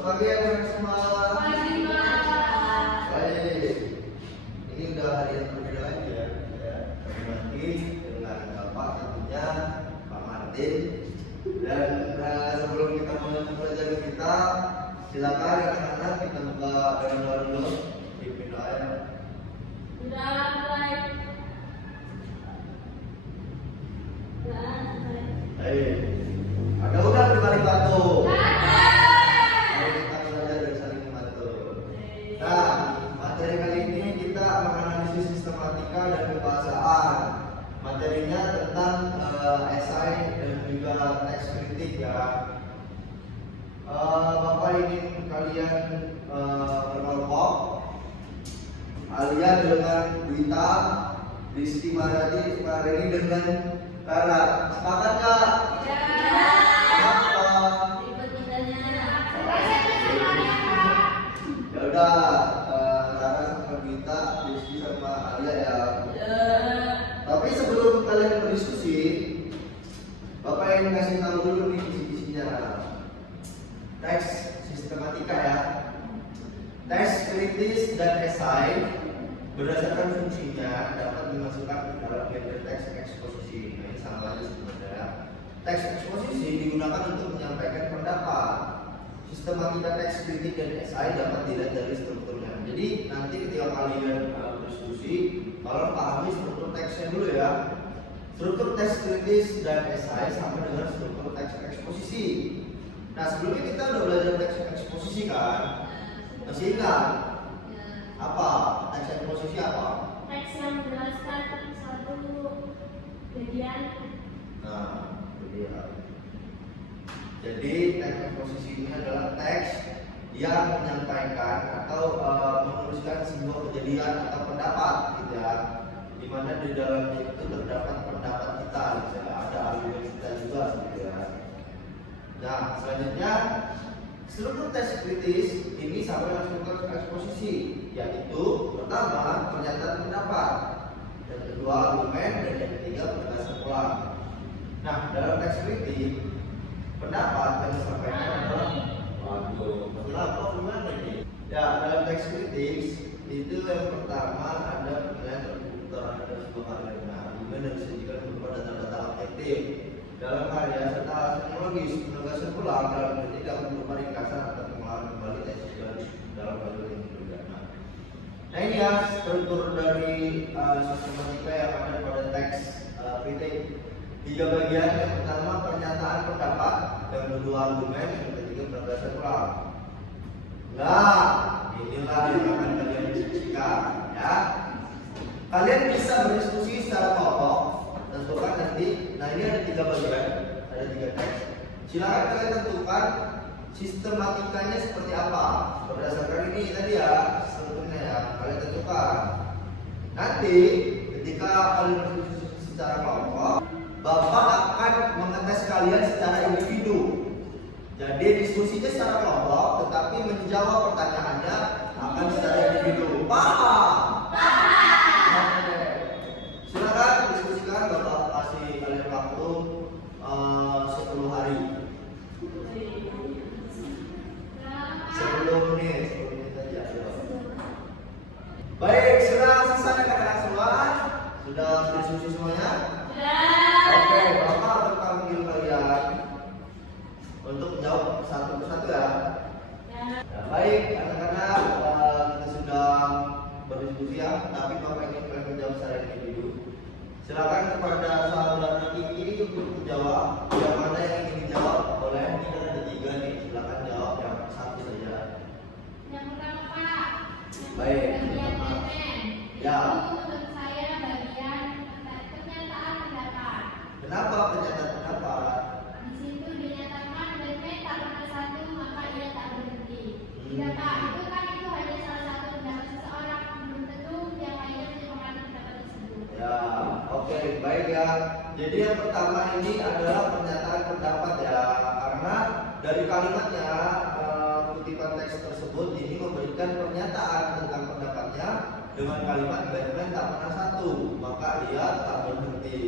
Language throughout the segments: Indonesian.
pagi semua. Pagi, Pak. Baik. Ini udah hari yang berbeda lagi ya. Nanti dengan Bapak tentunya Pak Martin. Dan sebelum kita mulai belajar kita, silakan anak-anak kita buka dengan doa dulu. Pimpin doa ya. Sudah mulai. Baik. Ada udang di balik batu. Mari kita belajar dan saling membantu. Nah, materi kali ini kita menganalisis sistematika dan kebahasaan. Materinya tentang esai dan juga teks kritik ya. Bapak ingin kalian berkelompok. Alia dengan Wita, Rizky Maradi, Pak Reni dengan Kara. Sepakat nggak? Kenapa? Ya udah, Kara sama Wita, Rizky sama Alia ya. Tapi sebelum kalian berdiskusi, Bapak ingin kasih tahu dulu nih kisi-kisinya. Teks sistematika ya. Teks kritis dan esai berdasarkan fungsinya dapat dimasukkan ke dalam genre teks eksposisi. Nah, ini sama aja sebenarnya. Teks eksposisi digunakan untuk menyampaikan pendapat. Sistematika teks kritik dan esai dapat dilihat dari strukturnya. Jadi nanti ketika kalian berdiskusi, kalian pahami struktur teksnya dulu ya. Struktur teks kritis dan esai sama dengan struktur teks eksposisi. Nah, sebelumnya kita udah belajar teks eksposisi kan? Masih ingat? Apa? Teks eksposisi apa? Teks yang menjelaskan satu kejadian. Nah, itu dia. Jadi teks eksposisi ini adalah teks yang menyampaikan atau menuliskan sebuah kejadian atau pendapat gitu ya. Di mana di dalamnya itu terdapat pendapat kita gitu ya. Ada argumen kita juga gitu ya. Nah, selanjutnya struktur teks kritis ini sama dengan struktur eksposisi, yaitu pertama pernyataan pendapat, yang kedua argumen, dan yang ketiga penegasan ulang. Nah, dalam teks kritis pendapat yang disampaikan adalah kenapa gimana ini? Ya, dalam teks kritis itu yang pertama ada penilaian terhadap sebuah karya. Nah, argumen yang disajikan berupa data-data objektif dalam karya serta alasan yang logis. Penegasan ulang dalam kritik dapat berupa ringkasan atau pengolahan kembali teks dalam jalur yang berbeda. Nah, ini ya struktur dari sistematika yang ada pada teks kritik. 3 bagian. Yang pertama pernyataan pendapat, yang kedua argumen, yang ketiga penegasan ulang. Nah, inilah yang akan kalian diskusikan ya. Kalian bisa berdiskusi secara kelompok, tentukan nanti. Nah, ini ada 3 bagian, ada 3 teks. Silakan kalian tentukan sistematikanya seperti apa berdasarkan ini tadi ya, strukturnya ya. Kalian tentukan. Nanti ketika kalian berdiskusi secara kelompok, Bapak akan mengetes kalian secara individu. Jadi diskusinya secara kelompok, tetapi menjawab pertanyaannya akan secara individu. Paham? Oke. Silakan diskusikan. Bapak kasih kalian waktu 10 hari. 10 menit. 10 menit aja. Baik, sudah selesai anak-anak semua? Sudah berdiskusi semuanya? Oke, Bapak akan panggil kalian untuk menjawab satu persatu ya. Ya, baik, anak-anak, kita sudah berdiskusi ya, tapi Bapak ingin kalian menjawab secara individu. Silakan kepada saudara Kiki untuk menjawab. Yang mana yang ingin dijawab boleh. Ini kan ada 3 nih. Silakan jawab yang satu saja. Yang pertama, Pak. Baik. Bagian komen. Ya. Itu menurut saya bagian pernyataan pendapat. Kenapa pernyataan pendapat? Di situ dinyatakan Batman tak pernah satu maka ia tak berhenti. Iya Pak, itu hanya salah satu pendapat seseorang, belum tentu yang lainnya menyepakati pendapat tersebut. Ya, oke, baik ya. Jadi yang pertama ini adalah pernyataan pendapat ya, karena dari kalimatnya kutipan teks tersebut ini memberikan pernyataan tentang pendapatnya dengan kalimat Batman tak pernah satu maka ia tak berhenti.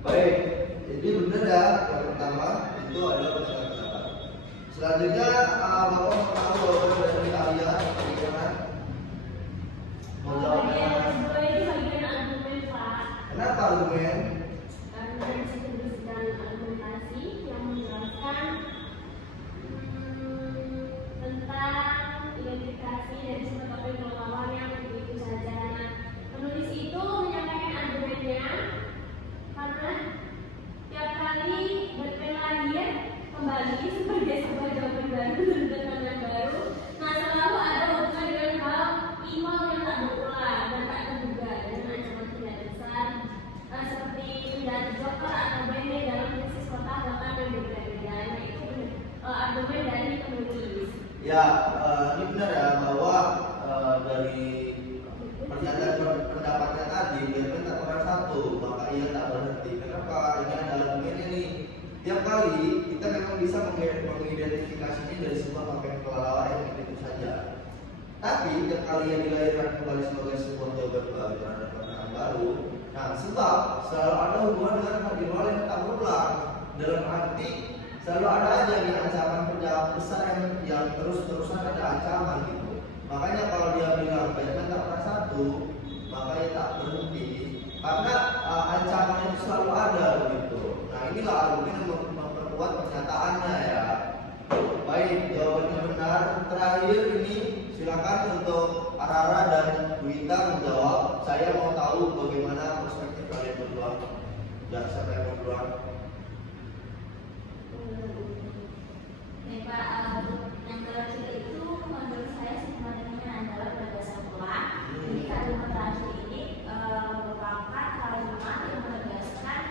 Baik, jadi benar ya, yang pertama itu adalah pernyataan pendapat. Selanjutnya Bapak kembali sebagai sebuah jawaban baru dan tekanan baru. Nah, selalu ada hubungan dengan hal email yang tak berulang dan tak terduga dengan ancaman tidak besar seperti penjahat joker atau BND dalam krisis kota bahkan yang berbeda-beda. Nah, itu argumen dari penulis. Ya, ini benar ya bahwa dari pernyataan pendapatnya tadi Batman tak pernah satu, maka ia tak berhenti. Kenapa? Ini ada argumennya nih. Tiap kali kita memang bisa mengidentifikasinya dari sebuah pakaian kelelawar yang itu saja. Tapi tiap kali yang dilahirkan kembali sebagai sebuah jawaban baru terhadap pertanyaan baru, nah sebab selalu ada hubungan dengan hal di luar yang tak berulang. Dalam arti selalu ada aja nih ancaman penjahat besar yang terus-terusan ada ancaman gitu. Makanya kalau dia bilang Batman tak pernah satu, maka ia tak berhenti karena ancaman itu selalu ada begitu. Nah inilah argumen yang memperkuat pernyataannya ya. Baik, jawabannya benar. Terakhir ini silakan untuk Arara dan Wita menjawab. Saya mau tahu bagaimana perspektif kalian berdua. Dan siapa yang berdua? Pak, yang terakhir itu menurut saya sebenarnya adalah penegasan ulang. Jadi kalimat terakhir ini merupakan kalimat yang menegaskan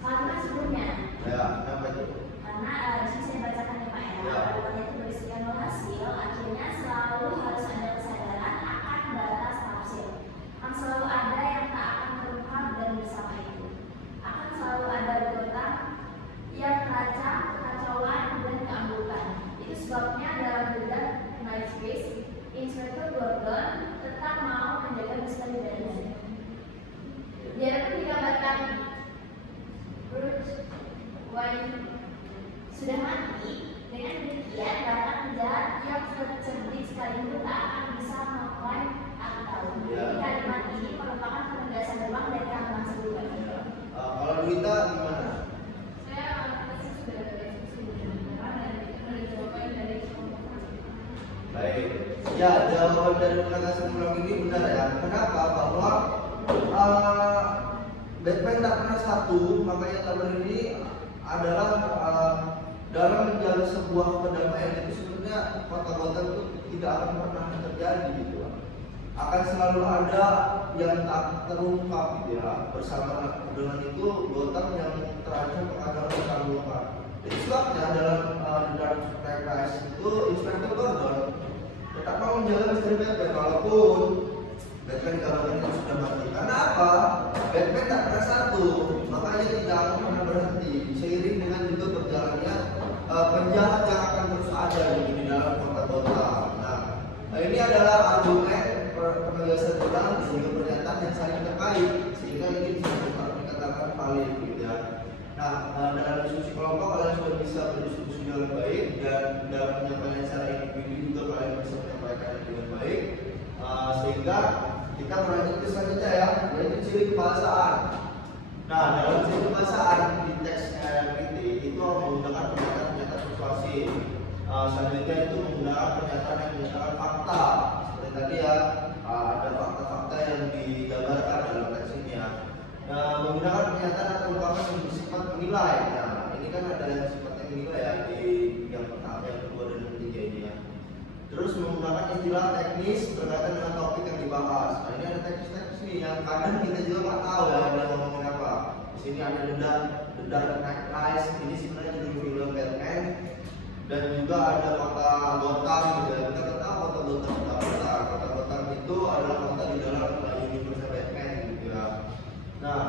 kalimat sebelumnya. Ya, kenapa itu? Karena di sini saya bacakan ya Pak ya. Kalimatnya itu berisikan hasil. Akhirnya selalu harus ada kesadaran akan batas tafsir. Akan selalu ada yang tak akan terungkap dan bersama itu. Akan selalu ada gotong yang rancang kekacauan dan keanggukan. Itu sebabnya dalam debat Night Space, Inspektur Gordon tetap mau menjaga misteri dari biarpun digambarkan Bruce Wayne sudah mati, dengan demikian para penjahat yang cerdik sekalipun tak akan bisa melakukan atau kalimat ini merupakan penegasan ulang dari kalimat sebelumnya. Kalau Wita gimana? Baik, ya jawaban dari penegasan ulang ini benar ya. Kenapa? Bahwa Batman tak pernah satu, makanya tak berhenti adalah dalam menjaga sebuah kedamaian itu sebenarnya kota Gotham itu tidak akan pernah terjadi gitu. Akan selalu ada yang tak terungkap gitu ya. Bersama dengan itu Gotham yang terancam kekacauan dan keanggukan. Jadi sebabnya dalam Dark Knight itu Inspektur Gordon tetap mau menjaga misteri Batman walaupun Batman kalau sudah mati. Karena apa? Batman tak pernah satu, makanya tidak akan pernah berhenti. Seiring dengan juga berjalannya penjahat yang akan terus ada di dalam kota Gotham. Nah, ini adalah argumen penegasan ulang sehingga pernyataan yang saling terkait sehingga ini bisa dikatakan valid gitu ya. Nah, dalam diskusi kelompok kalian sudah bisa berdiskusi dengan baik dan dalam penyampaian secara individu juga kalian bisa menyampaikan dengan baik sehingga kita melanjut ke selanjutnya ya, yaitu ciri kebahasaan. Nah, dalam ciri kebahasaan di teksnya yang kritik itu menggunakan pernyataan-pernyataan persuasif. Selanjutnya itu menggunakan pernyataan yang menggunakan fakta. Seperti tadi ya, ada fakta-fakta yang digambarkan dalam teks ini ya. Menggunakan pernyataan atau ungkapan yang bersifat menilai. Nah, ini kan ada yang sifatnya menilai ya di yang pertama, yang kedua dan yang ketiga ini ya. Terus menggunakan istilah teknis berkaitan dengan topik yang dibahas. Nah, ini ada teknis-teknis nih yang kadang kita juga nggak tahu ya dia ngomongin apa. Di sini ada The Dark Knight, ini sebenarnya judul film Batman, dan juga ada kota Gotham gitu ya. Kita nggak tahu kota Gotham itu apa. Kota Gotham itu adalah kota di dalam universe Batman gitu ya. Nah,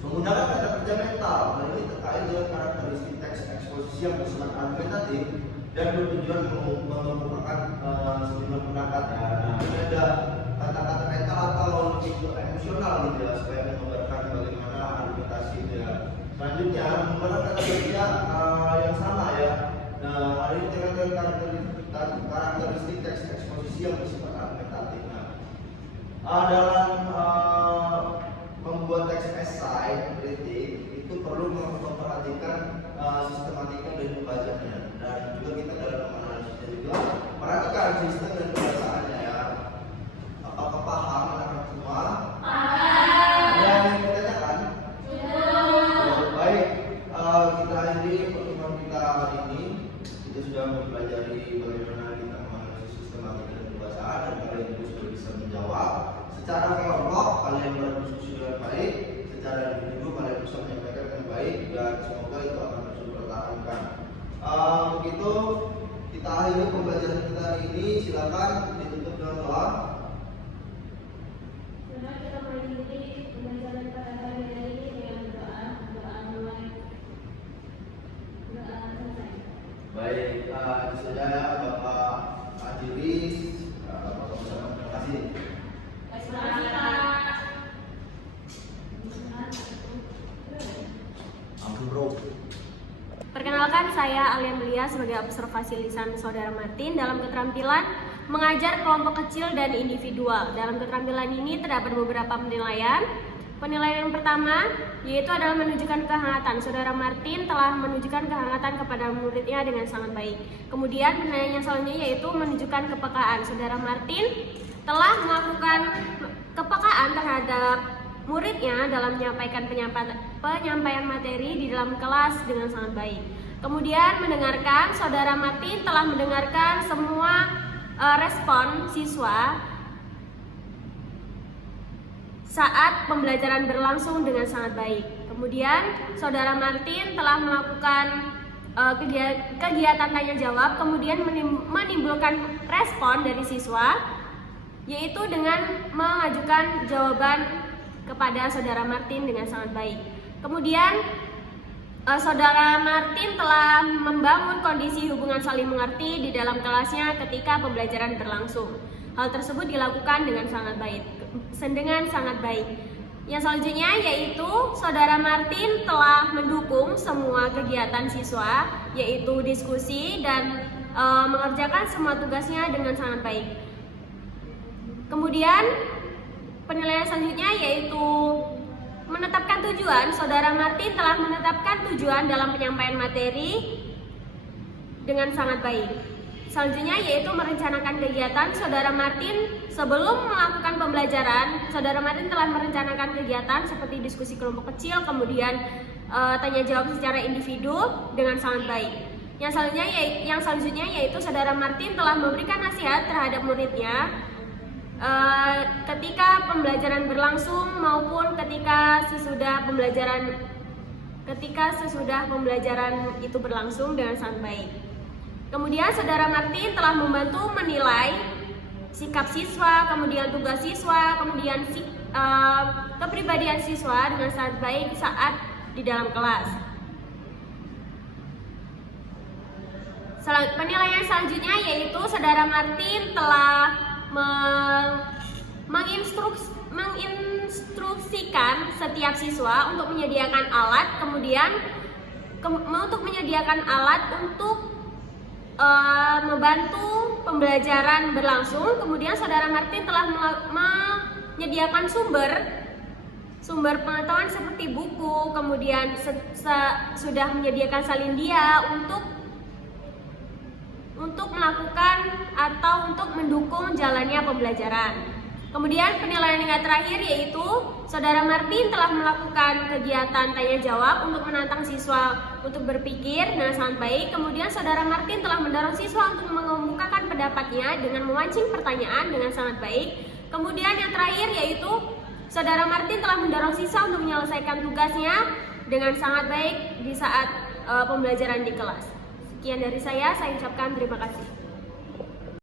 menggunakan kata kerja mental, nah ini terkait dengan karakteristik teks eksposisi yang bersifat argumentatif dan bertujuan mengemukakan sejumlah pendapat ya. Nah, ini ada kata-kata mental atau lebih emosional gitu ya, supaya menggambarkan bagaimana argumentasi itu ya. Selanjutnya menggunakan kata kerja yang sama ya. Nah, hal ini terkait karakteristik teks eksposisi yang bersifat argumentatif. Nah, dalam membuat teks esai kritik itu perlu memperhatikan sistematika dan pembacanya, dan juga kita dalam menganalisisnya juga perhatikan sistem dan pembacaannya ya. Apakah paham anak-anak semua? Ada yang ditanyakan? Baik, kita mengakhiri pertemuan kita hari ini. Kita sudah mempelajari bagaimana kita menganalisis sistematik dan bahasa, dan kalian juga sudah bisa menjawab. Secara kelompok kalian berdiskusi dengan baik, secara individu kalian bisa menyampaikan dengan baik, dan semoga itu akan terus dipertahankan. Untuk itu kita akhiri pembelajaran kita hari ini. Silakan ditutup dengan doa. Kita mengakhiri pembelajaran pada hari ini dengan doa mulai doa selesai. Baik, itu saja ya Bapak Ajiris, Bapak bersama, terima kasih. Terima kasih, Pak. Ampun bro. Perkenalkan, saya Alia Melia sebagai observasi lisan Saudara Martin dalam keterampilan mengajar kelompok kecil dan individual. Dalam keterampilan ini terdapat beberapa penilaian. Penilaian yang pertama yaitu adalah menunjukkan kehangatan. Saudara Martin telah menunjukkan kehangatan kepada muridnya dengan sangat baik. Kemudian penilaian yang selanjutnya yaitu menunjukkan kepekaan. Saudara Martin telah melakukan kepekaan terhadap muridnya dalam menyampaikan penyampaian materi di dalam kelas dengan sangat baik. Kemudian mendengarkan, Saudara Martin telah mendengarkan semua respon siswa saat pembelajaran berlangsung dengan sangat baik. Kemudian Saudara Martin telah melakukan kegiatan tanya jawab, kemudian menimbulkan respon dari siswa, yaitu dengan mengajukan jawaban kepada Saudara Martin dengan sangat baik. Kemudian Saudara Martin telah membangun kondisi hubungan saling mengerti di dalam kelasnya ketika pembelajaran berlangsung. Hal tersebut dilakukan dengan sangat baik. Yang selanjutnya yaitu Saudara Martin telah mendukung semua kegiatan siswa, yaitu diskusi dan mengerjakan semua tugasnya dengan sangat baik. Kemudian penilaian selanjutnya yaitu menetapkan tujuan. Saudara Martin telah menetapkan tujuan dalam penyampaian materi dengan sangat baik. Selanjutnya yaitu merencanakan kegiatan. Saudara Martin sebelum melakukan pembelajaran, Saudara Martin telah merencanakan kegiatan seperti diskusi kelompok kecil, kemudian tanya jawab secara individu dengan sangat baik. Yang selanjutnya yaitu Saudara Martin telah memberikan nasihat terhadap muridnya ketika pembelajaran berlangsung maupun ketika sesudah pembelajaran itu berlangsung dengan sangat baik. Kemudian Saudara Martin telah membantu menilai sikap siswa, kemudian tugas siswa, kemudian kepribadian siswa dengan sangat baik saat di dalam kelas. Penilaian selanjutnya yaitu Saudara Martin telah menginstruksikan setiap siswa untuk menyediakan alat, kemudian untuk menyediakan alat untuk membantu pembelajaran berlangsung. Kemudian Saudara Martin telah menyediakan sumber pengetahuan seperti buku, kemudian sudah menyediakan salindia untuk melakukan atau untuk mendukung jalannya pembelajaran. Kemudian penilaian yang terakhir yaitu Saudara Martin telah melakukan kegiatan tanya jawab untuk menantang siswa untuk berpikir dengan sangat baik. Kemudian Saudara Martin telah mendorong siswa untuk mengemukakan pendapatnya dengan memancing pertanyaan dengan sangat baik. Kemudian yang terakhir yaitu Saudara Martin telah mendorong siswa untuk menyelesaikan tugasnya dengan sangat baik di saat pembelajaran di kelas. Sekian dari saya ucapkan terima kasih.